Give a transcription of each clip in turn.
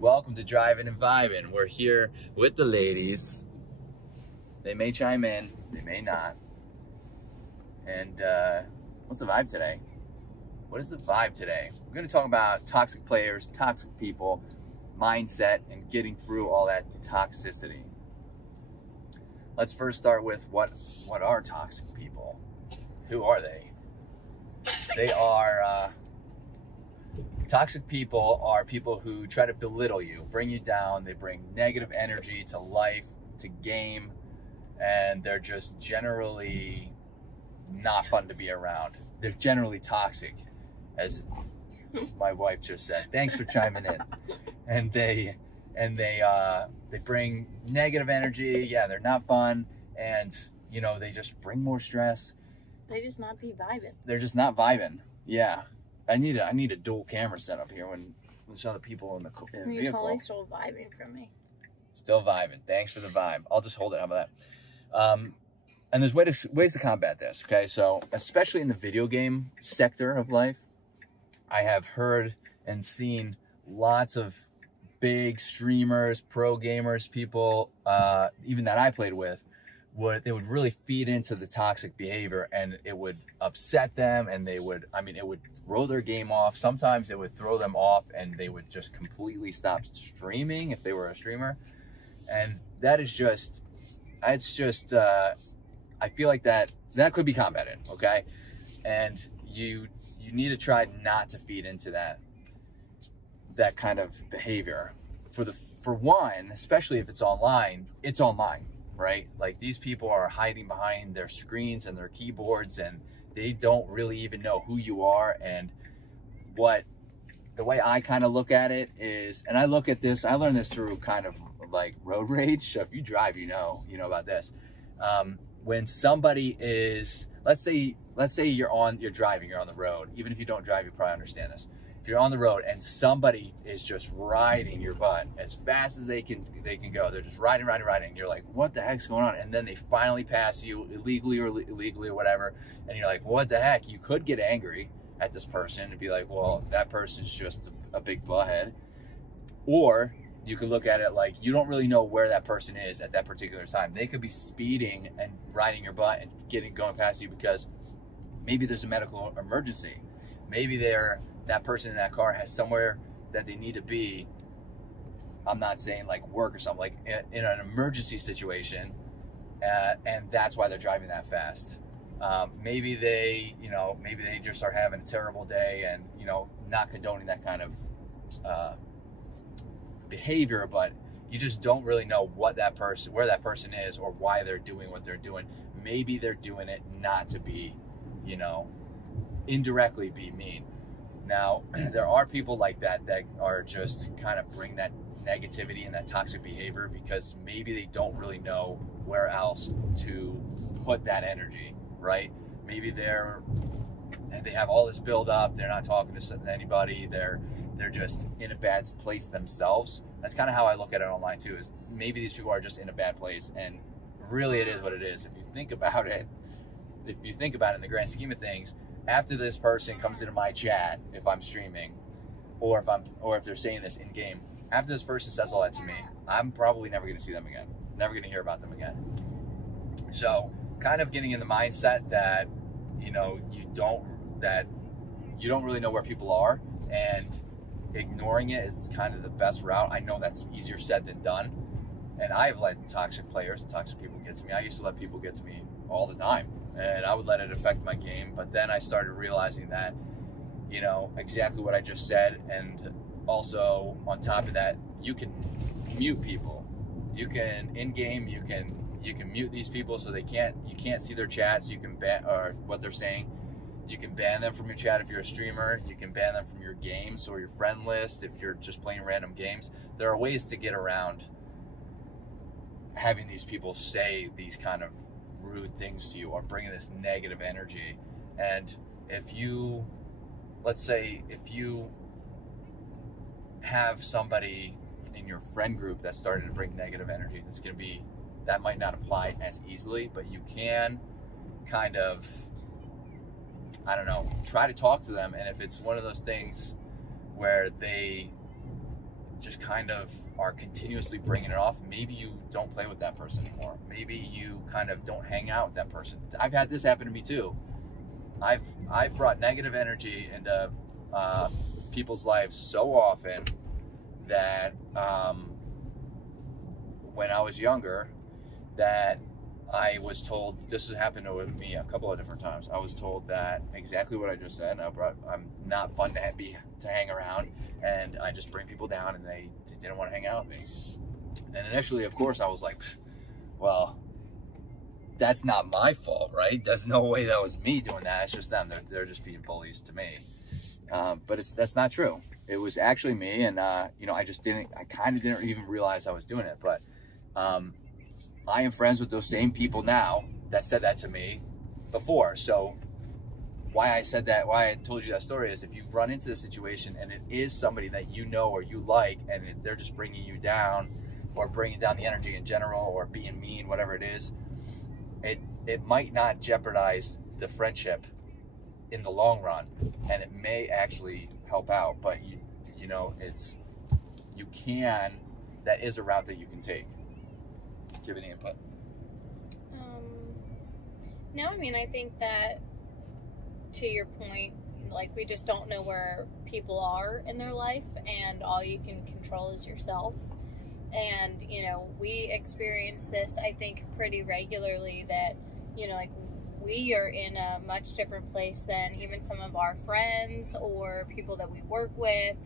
Welcome to Driving and Vibing. We're here with the ladies. They may chime in, they may not. And what's the vibe today? What is the vibe today? We're going to talk about toxic players, toxic people, mindset, and getting through all that toxicity. Let's first start with what are toxic people? Who are they? They are toxic people are people who try to belittle you, bring you down. They bring negative energy to life, to game, and they're just generally not fun to be around. They're generally toxic, as my wife just said. Thanks for chiming in. And they bring negative energy. Yeah, they're not fun, and you know, they just bring more stress. They just not be vibing. They're just not vibing. Yeah. I need a dual camera set up here when there's other people in the vehicle. You're totally still vibing from me. Still vibing. Thanks for the vibe. I'll just hold it. How about that? And there's ways to combat this. Okay, so especially in the video game sector of life, I have heard and seen lots of big streamers, pro gamers, people, even that I played with, they would really feed into the toxic behavior, and it would upset them, and it would throw their game off. Sometimes it would throw them off, and they would just completely stop streaming if they were a streamer. And that is just, it's just, I feel like that could be combated, okay? And you need to try not to feed into that kind of behavior. For one, especially if it's online, right? Like, these people are hiding behind their screens and their keyboards, and they don't really even know who you are. And the way I kind of look at it is, and I look at this, I learned this through kind of like road rage. So if you drive, you know about this. When somebody is, let's say you're driving, you're on the road. Even if you don't drive, you probably understand this. If you're on the road and somebody is just riding your butt as fast as they can go, they're just riding, and you're like, what the heck's going on? And then they finally pass you illegally or whatever, and you're like, what the heck? You could get angry at this person and be like, well, that person's just a big butthead. Or you could look at it like, you don't really know where that person is at that particular time. They could be speeding and riding your butt and going past you because maybe there's a medical emergency. Maybe that person in that car has somewhere that they need to be. I'm not saying like work or something, like in an emergency situation, and that's why they're driving that fast. Maybe they just are having a terrible day, and not condoning that kind of behavior, but you just don't really know where that person is, or why they're doing what they're doing. Maybe they're doing it not to be, indirectly be mean. Now, there are people like that are just kind of bring that negativity and that toxic behavior because maybe they don't really know where else to put that energy, right? Maybe they have all this build up, they're not talking to anybody, they're just in a bad place themselves. That's kind of how I look at it online too, is maybe these people are just in a bad place, and really it is what it is. If you think about it in the grand scheme of things, after this person comes into my chat, if I'm streaming, or if they're saying this in game, after this person says all that to me, I'm probably never going to see them again, never going to hear about them again. So kind of getting in the mindset that you don't really know where people are, and ignoring it is kind of the best route. I know that's easier said than done, and I've let toxic players and toxic people get to me. I used to let people get to me all the time, and I would let it affect my game. But then I started realizing that, exactly what I just said, and also on top of that, you can mute people. You can in game, you can mute these people so you can't see their chats. You can ban or what they're saying. You can ban them from your chat if you're a streamer. You can ban them from your games or your friend list if you're just playing random games. There are ways to get around having these people say these kind of rude things to you or bringing this negative energy. And let's say if you have somebody in your friend group that started to bring negative energy, that might not apply as easily, but you can kind of, I don't know, try to talk to them. And if it's one of those things where they just kind of are continuously bringing it off, maybe you don't play with that person anymore. Maybe you kind of don't hang out with that person. I've had this happen to me too. I've brought negative energy into people's lives so often that when I was younger, that I was told, this has happened with me a couple of different times. I was told that exactly what I just said. I'm not fun to hang around, and I just bring people down, and they didn't want to hang out with me. And initially, of course, I was like, well, that's not my fault, right? There's no way that was me doing that. It's just them. They're just being bullies to me. But that's not true. It was actually me, and you know, I kind of didn't even realize I was doing it. But I am friends with those same people now that said that to me before. So why I said that, why I told you that story is, if you run into this situation and it is somebody that you know or you like, and they're just bringing you down or bringing down the energy in general or being mean, whatever it is, it might not jeopardize the friendship in the long run, and it may actually help out. But you know, that is a route that you can take. Do you have any input? No, I mean, I think that, to your point, like, we just don't know where people are in their life, and all you can control is yourself. And, you know, we experience this, I think, pretty regularly, that, you know, like, we are in a much different place than even some of our friends or people that we work with.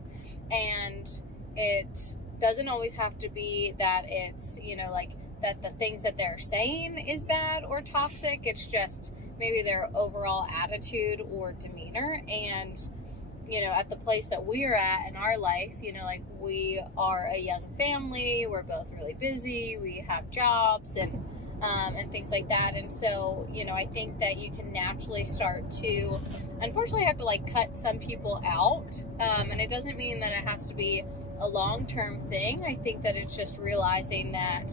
And it doesn't always have to be that it's, you know, like, that the things that they're saying is bad or toxic. It's just maybe their overall attitude or demeanor. And, you know, at the place that we're at in our life, you know, like, we are a young family, we're both really busy, we have jobs and things like that. And so, you know, I think that you can naturally start to, unfortunately, have to, like, cut some people out. And it doesn't mean that it has to be a long-term thing. I think that it's just realizing that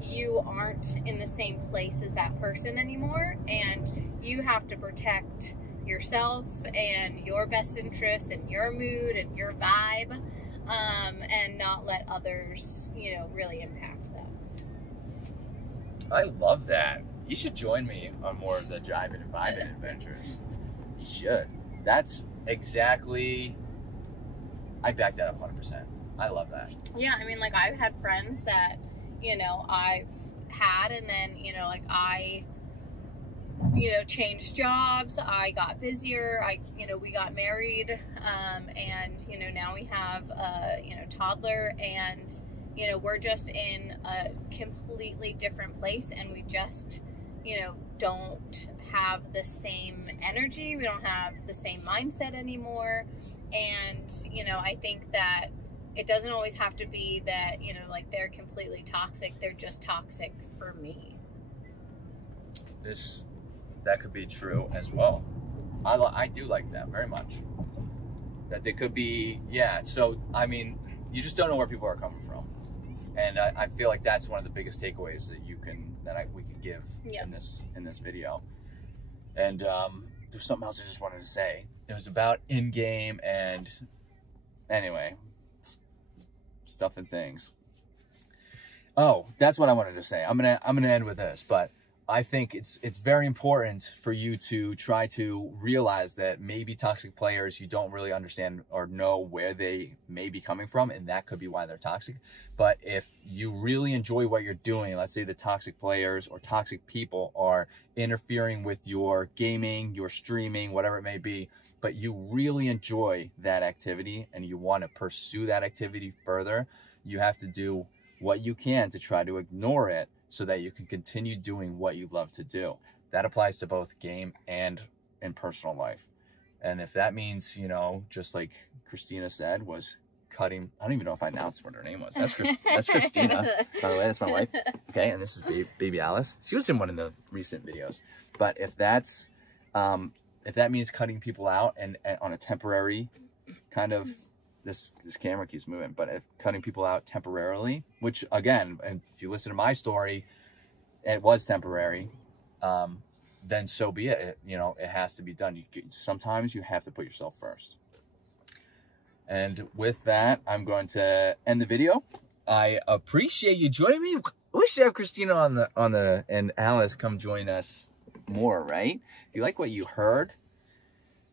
you aren't in the same place as that person anymore, and you have to protect yourself and your best interests and your mood and your vibe, and not let others, you know, really impact them. I love that. You should join me on more of the Jiving and Vibing adventures. You should. That's exactly, I back that up 100%. I love that. Yeah, I mean, like, I've had friends that, you know, I've had, and then, you know, like, I, you know, changed jobs, I got busier, you know, we got married, and, you know, now we have a, you know, toddler, and, you know, we're just in a completely different place, and we just, you know, don't have the same energy, we don't have the same mindset anymore. And, you know, I think that it doesn't always have to be that, you know, like, they're completely toxic. They're just toxic for me. That could be true as well. I do like that very much. That they could be, yeah. So, I mean, you just don't know where people are coming from. And I feel like that's one of the biggest takeaways that we could give in this video. And there's something else I just wanted to say. It was about in-game, and anyway, stuff and things. Oh, that's what I wanted to say. I'm gonna end with this, but I think it's very important for you to try to realize that maybe toxic players, you don't really understand or know where they may be coming from, and that could be why they're toxic. But if you really enjoy what you're doing, let's say the toxic players or toxic people are interfering with your gaming, your streaming, whatever it may be, but you really enjoy that activity and you want to pursue that activity further, you have to do what you can to try to ignore it so that you can continue doing what you love to do. That applies to both game and in personal life. And if that means, you know, just like Christina said, was cutting, I don't even know if I announced what her name was. That's Christina, by the way, that's my wife. Okay, and this is baby Alice. She was in one of the recent videos. But if that's, if that means cutting people out and on a temporary kind of, this camera keeps moving, but if cutting people out temporarily, which again, and if you listen to my story, it was temporary, then so be it. You know, it has to be done. Sometimes you have to put yourself first. And with that, I'm going to end the video. I appreciate you joining me. We should have Christina on the and Alice come join us more, right? If you like what you heard,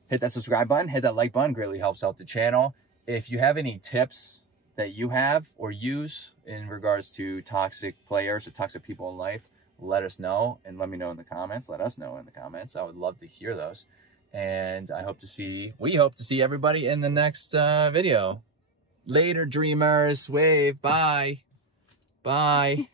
hit that subscribe button, hit that like button, greatly helps out the channel. If you have any tips that you have or use in regards to toxic players or toxic people in life, let us know and let me know in the comments. Let us know in the comments. I would love to hear those. And we hope to see everybody in the next video. Later, dreamers. Wave. Bye. Bye.